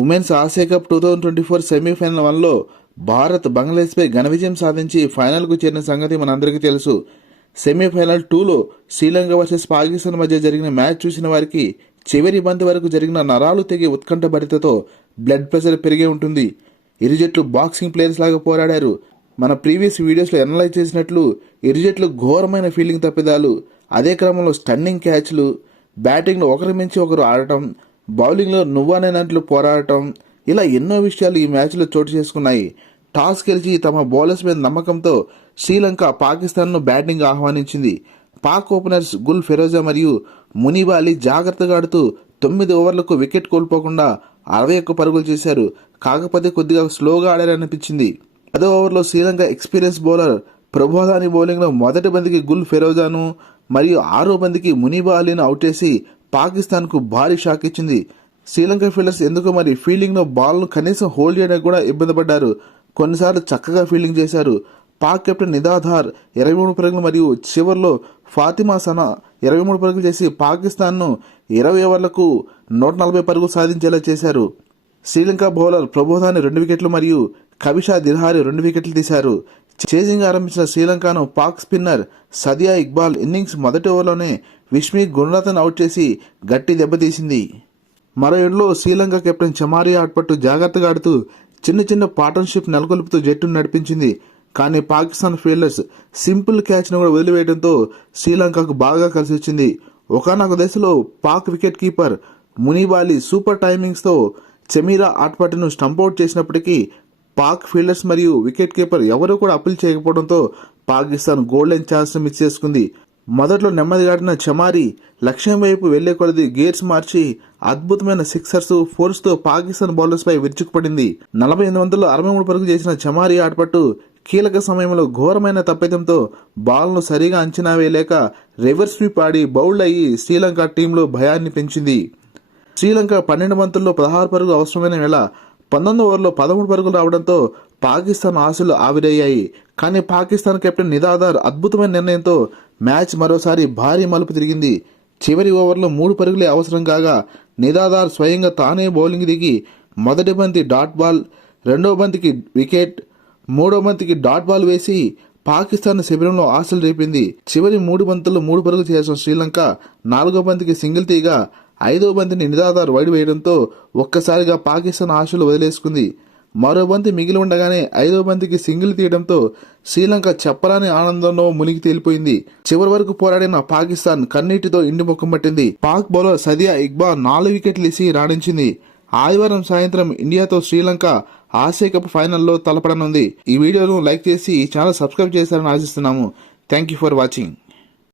Women's Asia Cup 2024 semifinal 1లో భారత్ బంగ్లాదేశ్పై ఘన విజయం సాధించి ఫైనల్కు చేరిన సంగతి మనందరికీ తెలుసు. సెమీఫైనల్ 2లో శ్రీలంక వర్సెస్ పాకిస్తాన్ మధ్య జరిగిన మ్యాచ్ చూసిన వారికి చివరి బంతి వరకు జరిగిన నరాలు తెగి ఉత్కంఠ భరితతో బ్లడ్ ప్రెషర్ పెరిగే ఉంటుంది. ఇరు జట్లు బాక్సింగ్ ప్లేయర్స్ లాగా పోరాడారు. మన ప్రీవియస్ వీడియోస్లో అనలైజ్ చేసినట్లు ఇరు జట్లు ఘోరమైన ఫీల్డింగ్ తప్పిదాలు, అదే క్రమంలో స్టన్నింగ్ క్యాచ్లు, బ్యాటింగ్లో ఒకరి మించి ఒకరు ఆడటం, బౌలింగ్లో నువ్వనేనట్లు పోరాడటం, ఇలా ఎన్నో విషయాలు ఈ మ్యాచ్లో చోటు చేసుకున్నాయి. టాస్ గెలిచి తమ బౌలర్స్ మీద నమ్మకంతో శ్రీలంక పాకిస్తాన్ను బ్యాటింగ్ ఆహ్వానించింది. పాక్ ఓపెనర్స్ గుల్ ఫిరోజా మరియు మునీబ్ అలీ జాగ్రత్తగా ఆడుతూ 9 ఓవర్లకు వికెట్ కోల్పోకుండా 61 పరుగులు చేశారు. కాకపోతే కొద్దిగా స్లోగా ఆడారనిపించింది. 10వ ఓవర్లో శ్రీలంక ఎక్స్పీరియన్స్ బౌలర్ ప్రభోదాని బౌలింగ్లో మొదటి బంతికి గుల్ ఫిరోజాను మరియు 6వ బంతికి మునీబ్ అలీని అవుట్ చేసి పాకిస్తాన్కు భారీ షాక్ ఇచ్చింది. శ్రీలంక ఫీల్డర్స్ ఎందుకు మరి ఫీల్డింగ్లో బాల్ను కనీసం హోల్డ్ చేయడానికి కూడా ఇబ్బంది పడ్డారు. కొన్నిసార్లు చక్కగా ఫీల్డింగ్ చేశారు. పాక్ కెప్టెన్ నిదాధార్ 23 పరుగులు మరియు చివర్లో ఫాతిమా సనా 23 పరుగులు చేసి పాకిస్తాన్ను 20 ఓవర్లకు 140 పరుగులు సాధించేలా చేశారు. శ్రీలంక బౌలర్ ప్రభోదాని 2 వికెట్లు మరియు కవిషా దిర్హారి 2 వికెట్లు తీశారు. చేజింగ్ ఆరంభించిన శ్రీలంకను పాక్ స్పిన్నర్ సదియా ఇక్బాల్ ఇన్నింగ్స్ మొదటి ఓవర్లోనే విష్మి గుణరత్న్ అవుట్ చేసి గట్టి దెబ్బతీసింది. మరో ఎండ్లో శ్రీలంక కెప్టెన్ చమారి ఆట్పట్టు జాగ్రత్తగా ఆడుతూ చిన్న చిన్న పార్ట్నర్షిప్ నెలకొల్పుతూ జట్టును నడిపించింది. కానీ పాకిస్తాన్ ఫీల్డర్స్ సింపుల్ క్యాచ్ను కూడా వదిలివేయడంతో శ్రీలంకకు బాగా కలిసి వచ్చింది. ఒకనొక దశలో Pak wicket keeper Muneeb Ali super టైమింగ్స్తో చమీరా ఆట్పట్టును స్టంపౌట్ చేసినప్పటికీ పాక్ ఫీల్డర్స్ మరియు వికెట్ కీపర్ ఎవరూ కూడా అప్పీల్ చేయకపోవడంతో పాకిస్తాన్ గోల్డెన్ ఛాన్స్ మిస్ చేసుకుంది. మొదట్లో నెమ్మదిగా ఆడిన చమారి లక్ష్యం వైపు వెళ్లే కొలది గేర్స్ మార్చి అద్భుతమైన సిక్సర్స్ ఫోర్స్తో పాకిస్తాన్ బౌలర్స్పై విరుచుకుపడింది. 48 పరుగులు చేసిన చమారి ఆటపట్టు కీలక సమయంలో ఘోరమైన తప్పిదంతో బాల్ను సరిగా అంచనా వేయలేక రివర్స్ స్వీప్ ఆడి బౌల్డ్ అయ్యి శ్రీలంక టీంలో భయాన్ని పెంచింది. శ్రీలంక 12 బంతుల్లో 16 పరుగులు అవసరమైన వేళ 19 ఓవర్లో 13 పరుగులు రావడంతో పాకిస్తాన్ ఆశలు ఆవిరయ్యాయి. కానీ పాకిస్తాన్ కెప్టెన్ నిదాధార్ అద్భుతమైన నిర్ణయంతో మ్యాచ్ మరోసారి భారీ మలుపు తిరిగింది. చివరి ఓవర్లో 3 పరుగులే అవసరం కాగా నిదాధార్ స్వయంగా తానే బౌలింగ్ దిగి మొదటి బంతి డాట్ బాల్, 2వ బంతికి వికెట్, 3వ బంతికి డాట్ బాల్ వేసి పాకిస్తాన్ శిబిరంలో ఆశలు రేపింది. చివరి 3 బంతుల్లో 3 పరుగులు చేసిన శ్రీలంక 4వ బంతికి సింగిల్ తీగా 5వ బంతిని నిదాధార్ వైడ్ వేయడంతో ఒక్కసారిగా పాకిస్తాన్ ఆశలు వదిలేసుకుంది. మరో బంతి మిగిలి ఉండగానే 5వ బంతికి సింగిల్ తీయడంతో శ్రీలంక చెప్పరాని ఆనందంలో మునిగి తేలిపోయింది. చివరి వరకు పోరాడిన పాకిస్తాన్ కన్నీటితో ఇండి ముఖం పట్టింది. పాక్ బౌలర్ సదియా ఇక్బాల్ 4 వికెట్లు ఇసి రాణించింది. ఆదివారం సాయంత్రం ఇండియాతో శ్రీలంక ఆసియా కప్ ఫైనల్లో తలపడనుంది. ఈ వీడియోను లైక్ చేసి ఈ ఛానల్ సబ్స్క్రైబ్ చేస్తారని ఆశిస్తున్నాము. Thank you for watching.